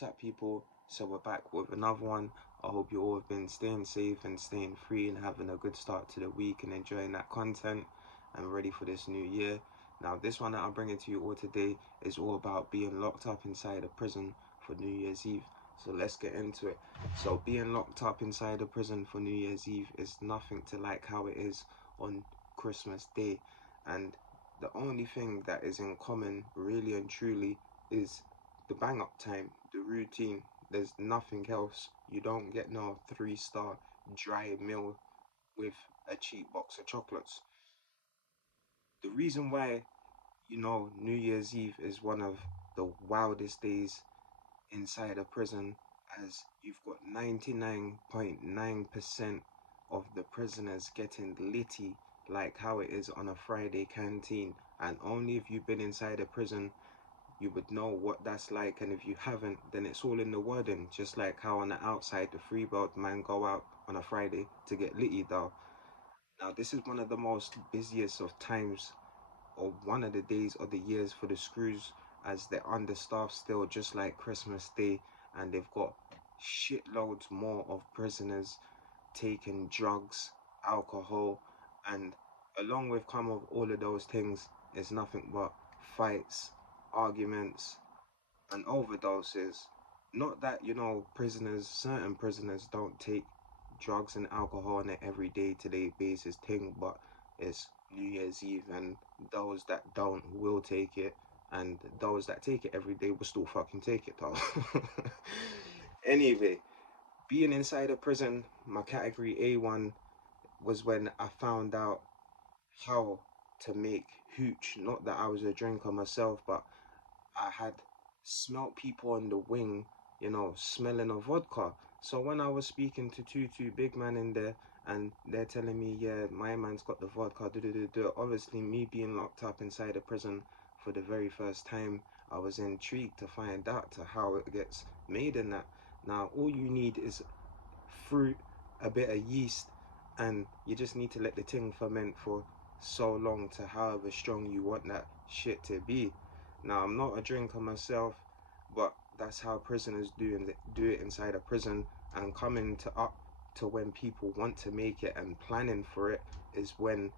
What's up, people? So we're back with another one. I hope you all have been staying safe and staying free and having a good start to the week and enjoying that content and ready for this new year. Now, this one that I'm bringing to you all today is all about being locked up inside a prison for New Year's Eve. So let's get into it. So being locked up inside a prison for New Year's Eve is nothing to like how it is on Christmas Day. And the only thing that is in common, really and truly, is the bang up time, the routine. There's nothing else. You don't get no 3-star dry meal with a cheap box of chocolates. The reason why, New Year's Eve is one of the wildest days inside a prison, as you've got 99.9% of the prisoners getting litty like how it is on a Friday canteen. And only if you've been inside a prison you would know what that's like, and if you haven't, then it's all in the wording. Just like how on the outside the free belt man go out on a Friday to get litty though. Now this is one of the most busiest of times, or one of the days of the years for the screws, as they're understaffed still, just like Christmas Day, and they've got shitloads more of prisoners taking drugs, alcohol, and along with come of all of those things is nothing but fights, arguments, and overdoses. Not that, certain prisoners don't take drugs and alcohol on an everyday to day basis thing, but it's New Year's Eve, and those that don't will take it, and those that take it every day will still fucking take it though. Anyway, being inside a prison, my category A1 was when I found out how to make hooch. Not that I was a drinker myself, but I had smelt people on the wing, smelling of vodka. So when I was speaking to two big man in there, and they're telling me, yeah, my man's got the vodka, obviously me being locked up inside a prison for the very first time, I was intrigued to find out to how it gets made in that. Now, all you need is fruit, a bit of yeast, and you just need to let the thing ferment for so long to however strong you want that shit to be. Now, I'm not a drinker myself, but that's how prisoners do it inside a prison. And coming to up to when people want to make it and planning for it is when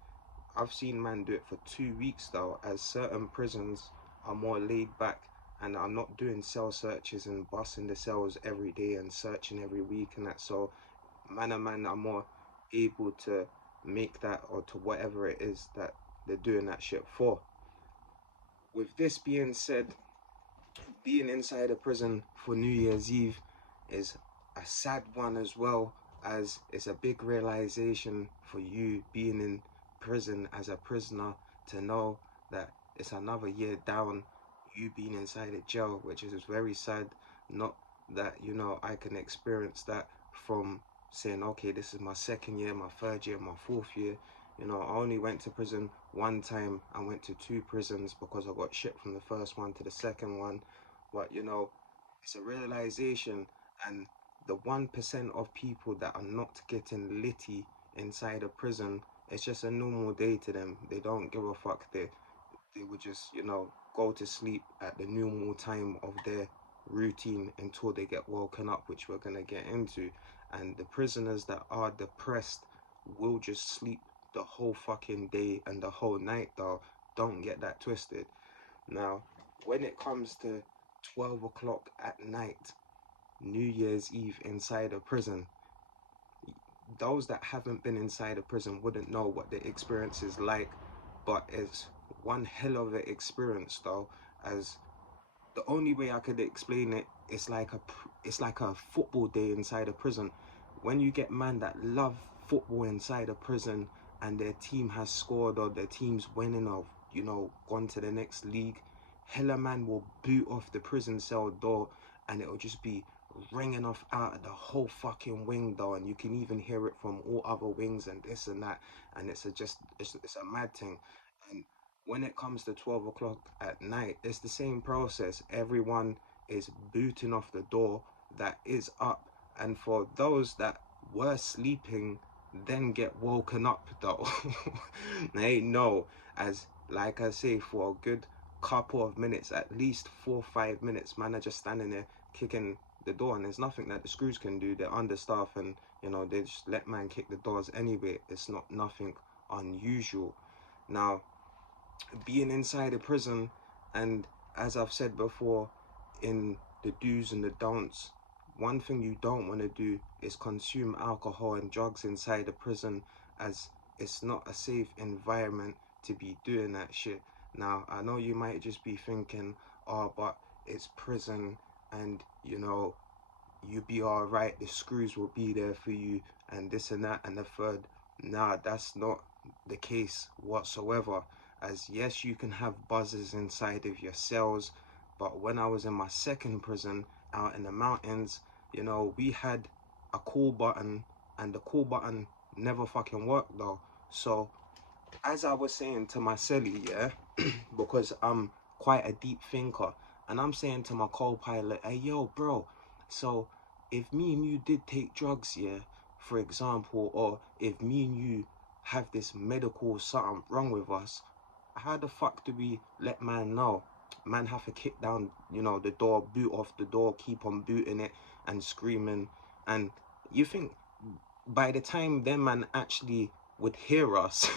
I've seen man do it for 2 weeks though, as certain prisons are more laid back and are not doing cell searches and busting the cells every day and searching every week and that. So man are more able to make that, or to whatever it is that they're doing that shit for. With this being said, being inside a prison for New Year's Eve is a sad one, as well as it's a big realization for you being in prison as a prisoner, to know that it's another year down, you being inside a jail, which is very sad. Not that, I can experience that from saying, okay, this is my second year, my third year, my fourth year. I only went to prison one time. I went to two prisons because I got shipped from the first one to the second one. But it's a realization, and the 1% of people that are not getting litty inside a prison, it's just a normal day to them. They don't give a fuck. They would just, go to sleep at the normal time of their routine until they get woken up, which we're gonna get into. And the prisoners that are depressed will just sleep the whole fucking day and the whole night though. Don't get that twisted. Now, when it comes to 12 o'clock at night, New Year's Eve inside a prison, those that haven't been inside a prison wouldn't know what the experience is like, but it's one hell of an experience though, as the only way I could explain it, it's like a football day inside a prison. When you get man that love football inside a prison and their team has scored, or their team's winning, or gone to the next league, hella man will boot off the prison cell door, and it'll just be ringing off out of the whole fucking wing though, and you can even hear it from all other wings and this and that, and it's a mad thing. And when it comes to 12 o'clock at night, it's the same process. Everyone is booting off the door that is up. And for those that were sleeping, then get woken up though. They know, as like I say, for a good couple of minutes, at least 4 or 5 minutes, man are just standing there kicking the door, and there's nothing that the screws can do. They're understaffed, and you know, they just let man kick the doors anyway. It's not nothing unusual. Now, being inside a prison, and as I've said before, in the do's and the don'ts, one thing you don't want to do is consume alcohol and drugs inside a prison, as it's not a safe environment to be doing that shit. Now, I know you might just be thinking, oh, but it's prison, and you know, you be all right, the screws will be there for you, and this and that and the third. Nah, that's not the case whatsoever. As yes, you can have buzzers inside of your cells, but when I was in my second prison out in the mountains, you know, we had a call button, and the call button never fucking worked though. So as I was saying to my cellie, yeah, because I'm quite a deep thinker, and I'm saying to my co-pilot, hey yo, bro, so if me and you did take drugs, yeah, for example, or if me and you have this medical something wrong with us, how the fuck do we let man know? Man have to kick down, you know, the door, boot off the door, keep on booting it and screaming. And you think by the time them man actually would hear us,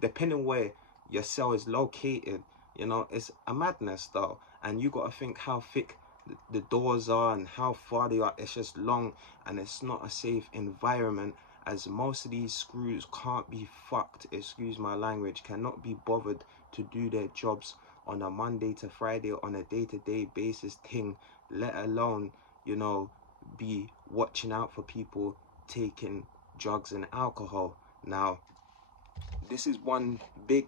depending where your cell is located, you know, it's a madness though. And you gotta think how thick the doors are and how far they are. It's just long, and it's not a safe environment, as most of these screws can't be fucked, excuse my language, cannot be bothered to do their jobs on a Monday to Friday on a day-to-day basis thing, let alone, you know, be watching out for people taking drugs and alcohol. Now, this is one big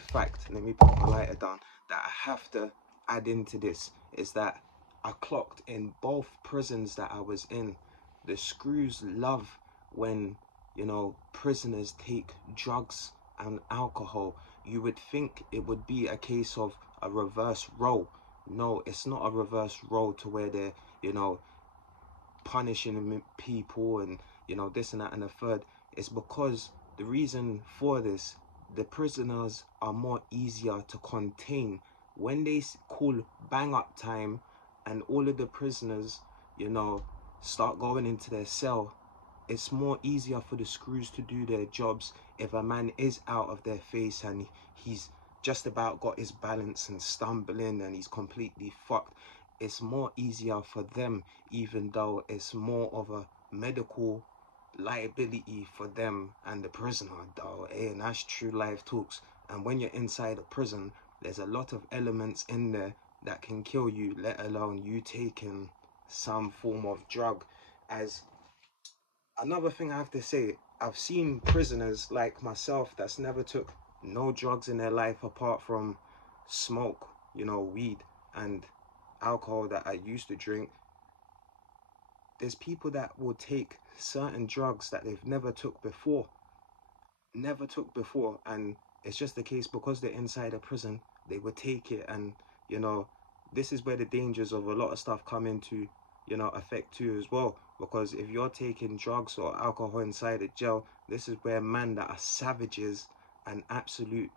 fact. Let me put my lighter down. That I have to add into this is that I clocked in both prisons that I was in. The screws love when, you know, prisoners take drugs and alcohol. You would think it would be a case of a reverse role. No, it's not a reverse role to where they're, you know, punishing people and, you know, this and that and the third. It's because the reason for this, the prisoners are more easier to contain. When they call bang up time and all of the prisoners, you know, start going into their cell, it's more easier for the screws to do their jobs. If a man is out of their face and he's just about got his balance and stumbling and he's completely fucked, it's more easier for them, even though it's more of a medical liability for them and the prisoner though, eh? And that's true life talks. And when you're inside a prison, there's a lot of elements in there that can kill you, let alone you taking some form of drug. As another thing I have to say, I've seen prisoners like myself that's never took no drugs in their life apart from smoke, you know, weed and alcohol that I used to drink. There's people that will take certain drugs that they've never took before, and it's just the case because they're inside a prison, they would take it. And you know, this is where the dangers of a lot of stuff come into, you know, affect you as well. Because if you're taking drugs or alcohol inside a jail, this is where men that are savages and absolute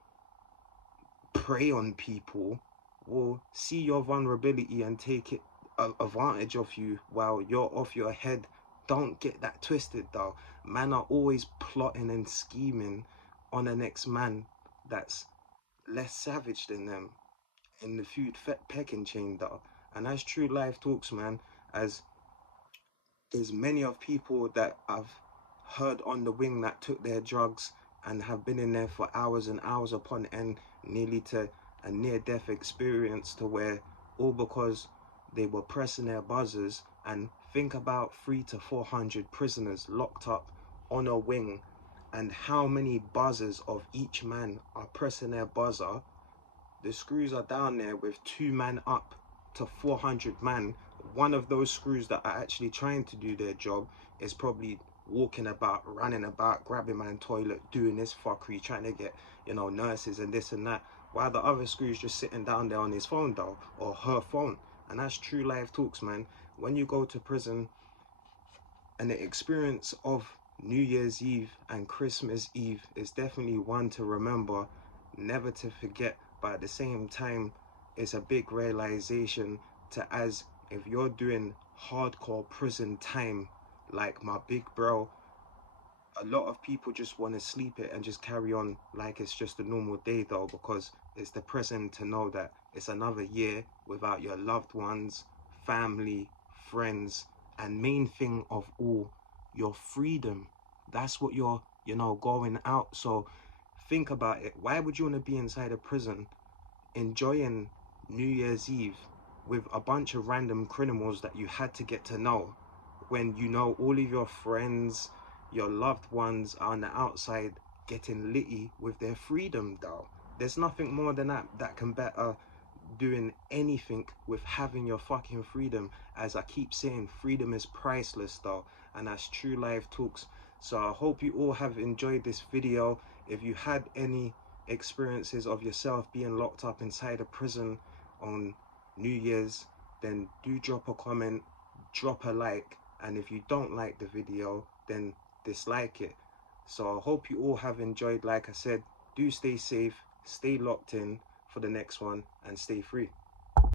prey on people will see your vulnerability and take it advantage of you while you're off your head. Don't get that twisted though. Man are always plotting and scheming on the next man that's less savage than them in the food pecking chain though. And that's true life talks, man. As there's many of people that I've heard on the wing that took their drugs and have been in there for hours and hours upon end, nearly to a near-death experience, to where all because they were pressing their buzzers. And think about 300 to 400 prisoners locked up on a wing, and how many buzzers of each man are pressing their buzzer. The screws are down there with 2 man up to 400 man. One of those screws that are actually trying to do their job is probably walking about, running about, grabbing my toilet, doing this fuckery, trying to get, you know, nurses and this and that, while the other screw's just sitting down there on his phone though, or her phone. And that's true life talks, man. When you go to prison, and the experience of New Year's Eve and Christmas Eve is definitely one to remember, never to forget. But at the same time, it's a big realization to, as if you're doing hardcore prison time like my big bro, a lot of people just want to sleep it and just carry on like it's just a normal day though, because it's depressing to know that it's another year without your loved ones, family, friends, and main thing of all, your freedom. That's what you're, going out. So think about it. Why would you want to be inside a prison enjoying New Year's Eve with a bunch of random criminals that you had to get to know, when you know all of your friends, your loved ones are on the outside getting litty with their freedom, though? There's nothing more than that can better doing anything with having your fucking freedom. As I keep saying, freedom is priceless though, and that's True Life Talks. So I hope you all have enjoyed this video. If you had any experiences of yourself being locked up inside a prison on New Year's, then do drop a comment, drop a like, and if you don't like the video, then dislike it. So I hope you all have enjoyed. Like I said, do stay safe, stay locked in for the next one, and stay free.